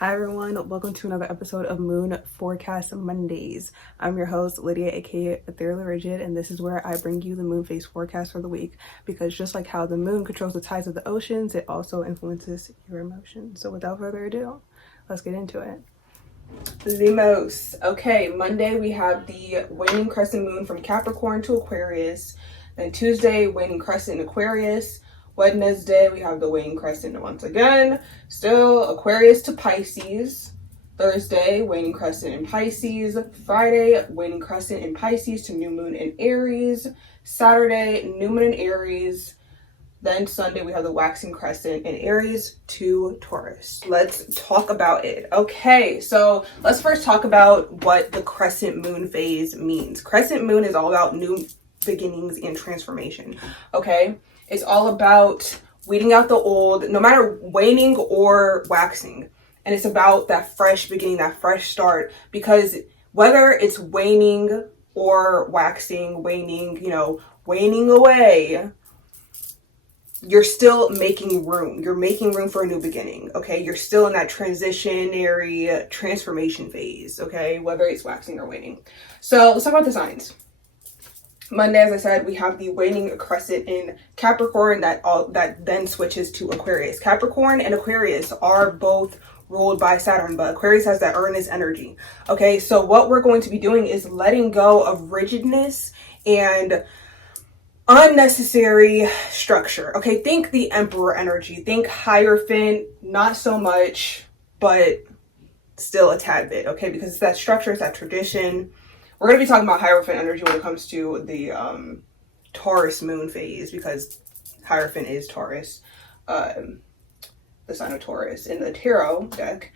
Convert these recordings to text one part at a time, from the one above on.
Hi everyone, welcome to another episode of Moon Forecast Mondays. I'm your host, Lydia, aka Ethereal Rigid, and this is where I bring you the moon phase forecast for the week, because just like how the moon controls the tides of the oceans, it also influences your emotions. So without further ado, let's get into it. Limos. Okay, Monday we have the waning crescent moon from Capricorn to Aquarius. Then Tuesday, waning crescent in Aquarius. Wednesday, we have the waning crescent once again. Still Aquarius to Pisces. Thursday, waning crescent in Pisces. Friday, waning crescent in Pisces to new moon in Aries. Saturday, new moon in Aries. Then Sunday, we have the waxing crescent in Aries to Taurus. Let's talk about it. Okay, so let's first talk about what the crescent moon phase means. Crescent moon is all about new beginnings and transformation, okay? It's all about weeding out the old, no matter waning or waxing. And it's about that fresh beginning, that fresh start. Because whether it's waning or waxing, waning, waning away, you're still making room. You're making room for a new beginning, okay? You're still in that transitionary transformation phase, okay? Whether it's waxing or waning. So let's talk about the signs. Monday, as I said, we have the waning crescent in Capricorn that then switches to Aquarius. Capricorn and Aquarius are both ruled by Saturn, but Aquarius has that earnest energy. Okay, so what we're going to be doing is letting go of rigidness and unnecessary structure. Okay, think the Emperor energy. Think Hierophant, not so much, but still a tad bit, okay? Because it's that structure, it's that tradition. We're going to be talking about Hierophant energy when it comes to the Taurus moon phase, because Hierophant is Taurus, the sign of Taurus in the tarot deck.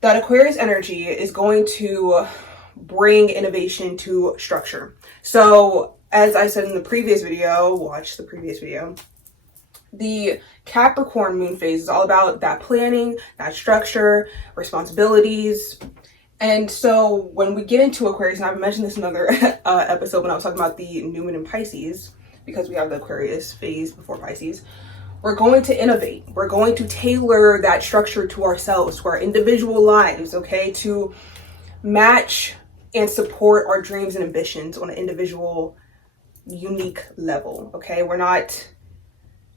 That Aquarius energy is going to bring innovation to structure. So, as I said in the previous video, watch the previous video, the Capricorn moon phase is all about that planning, that structure, responsibilities. And so when we get into Aquarius, and I've mentioned this in another episode when I was talking about the new moon in Pisces, because we have the Aquarius phase before Pisces, we're going to innovate. We're going to tailor that structure to ourselves, to our individual lives, okay, to match and support our dreams and ambitions on an individual, unique level, okay? We're not,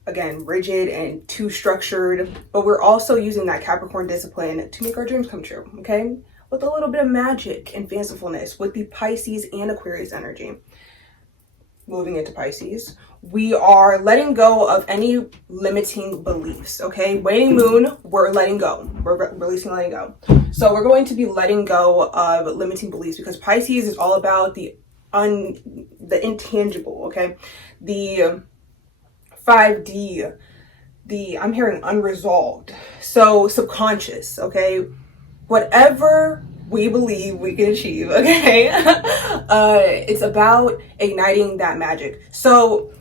again, rigid and too structured, but we're also using that Capricorn discipline to make our dreams come true, okay? With a little bit of magic and fancifulness with the Pisces and Aquarius energy. Moving into Pisces, we are letting go of any limiting beliefs, okay? Waning moon, we're letting go. We're releasing, letting go. So we're going to be letting go of limiting beliefs, because Pisces is all about the intangible, okay? The 5D, I'm hearing unresolved. So subconscious, okay? Whatever we believe we can achieve, okay? It's about igniting that magic. So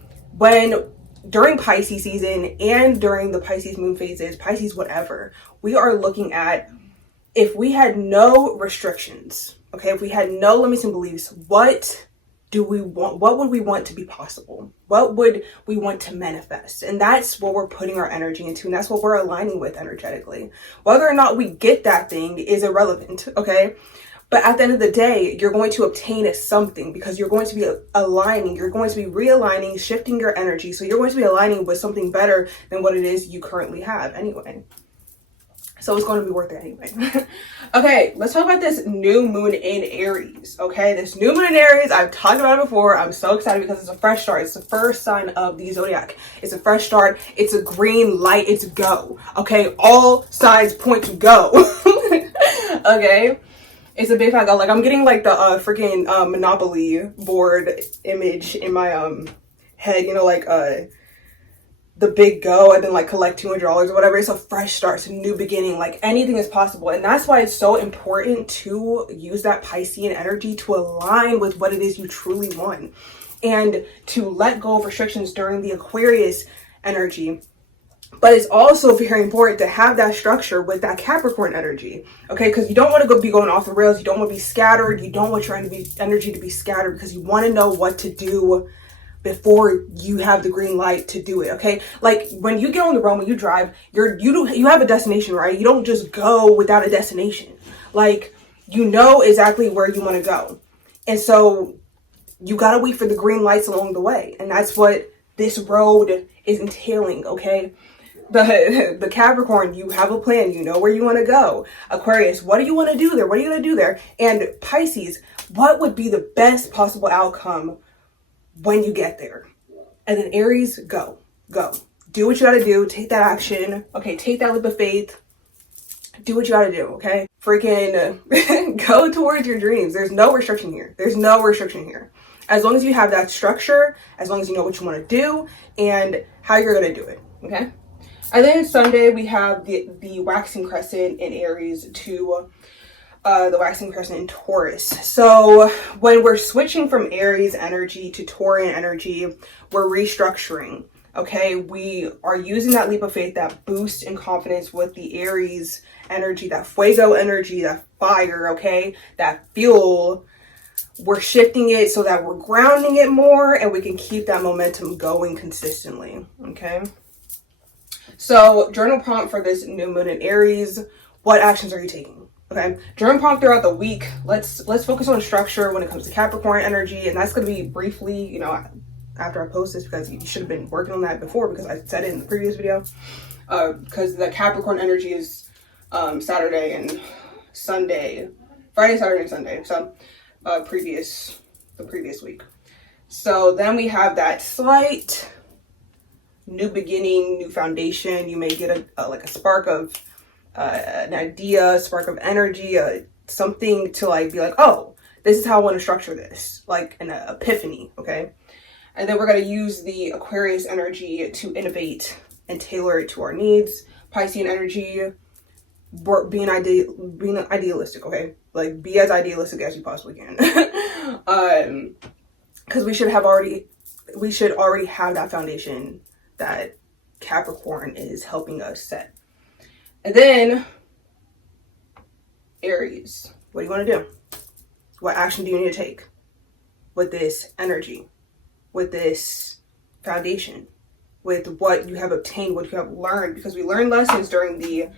during Pisces season and during the Pisces moon phases, Pisces whatever, we are looking at, if we had no restrictions, okay, if we had no limiting beliefs, what do we want? What would we want to be possible? What would we want to manifest? And that's what we're putting our energy into, and that's what we're aligning with energetically. Whether or not we get that thing is irrelevant, okay? But at the end of the day, you're going to obtain something, because you're going to be aligning, you're going to be realigning, shifting your energy. So you're going to be aligning with something better than what it is you currently have anyway. So it's going to be worth it anyway. Okay, let's talk about this new moon in Aries. Okay, this new moon in Aries, I've talked about it before. I'm so excited because it's a fresh start. It's the first sign of the zodiac. It's a fresh start. It's a green light. It's go. Okay, all signs point to go. Okay, it's a big fat go. Like, I'm getting like the freaking Monopoly board image in my head. You know, like the big go, and then like collect $200 or whatever. It's a fresh start, it's a new beginning. Like, anything is possible. And that's why it's so important to use that Piscean energy to align with what it is you truly want, and to let go of restrictions during the Aquarius energy. But it's also very important to have that structure with that Capricorn energy, okay? Because you don't want to be going off the rails. You don't want to be scattered. You don't want your energy to be scattered, because you want to know what to do before you have the green light to do it. Okay, like when you get on the road, when you drive, you have a destination, right? You don't just go without a destination. Like, you know exactly where you want to go, and so you gotta wait for the green lights along the way, and that's what this road is entailing. Okay, the Capricorn, you have a plan, you know where you want to go. Aquarius, what do you want to do there? What are you going to do there? And Pisces, what would be the best possible outcome when you get there? And then Aries, go do what you got to do. Take that action. Okay, take that leap of faith. Do what you got to do. Okay, freaking go towards your dreams. There's no restriction here. As long as you have that structure, as long as you know what you want to do and how you're going to do it. Okay. And then Sunday, we have the waxing crescent in Aries to the waxing crescent in Taurus. So when we're switching from Aries energy to Taurean energy, we're restructuring. Okay, we are using that leap of faith, that boost in confidence with the Aries energy, that fuego energy, that fire, okay, that fuel. We're shifting it so that we're grounding it more and we can keep that momentum going consistently, okay? So journal prompt for this new moon in Aries, what actions are you taking? Okay, journal prompt throughout the week. Let's focus on structure when it comes to Capricorn energy, and that's going to be briefly, you know, after I post this, because you should have been working on that before because I said it in the previous video. Because the Capricorn energy is Saturday and Sunday, Friday, Saturday, and Sunday. So the previous week. So then we have that slight new beginning, new foundation. You may get a spark of an idea, a spark of energy, something to like be like, oh, this is how I want to structure this, like an epiphany. Okay, and then we're going to use the Aquarius energy to innovate and tailor it to our needs. Piscean energy, being idealistic. Okay, like be as idealistic as you possibly can, because we should already have that foundation that Capricorn is helping us set. And then Aries, what do you want to do? What action do you need to take with this energy, with this foundation, with what you have obtained, what you have learned? Because we learned lessons during the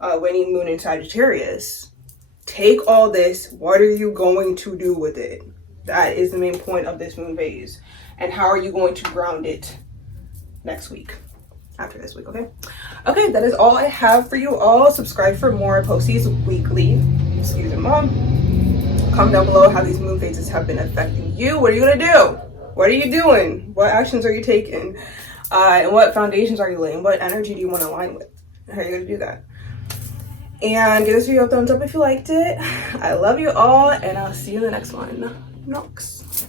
waning moon in Sagittarius. Take all this. What are you going to do with it? That is the main point of this moon phase. And how are you going to ground it next week, after this week? Okay, that is all I have for you all. Subscribe for more. I post these weekly. Excuse me, Mom. Comment down below how these moon phases have been affecting you. What are you gonna do? What are you doing? What actions are you taking? And what foundations are you laying? What energy do you want to align with? How are you gonna do that? And give this video a thumbs up if you liked it. I love you all, and I'll see you in the next one. Nox.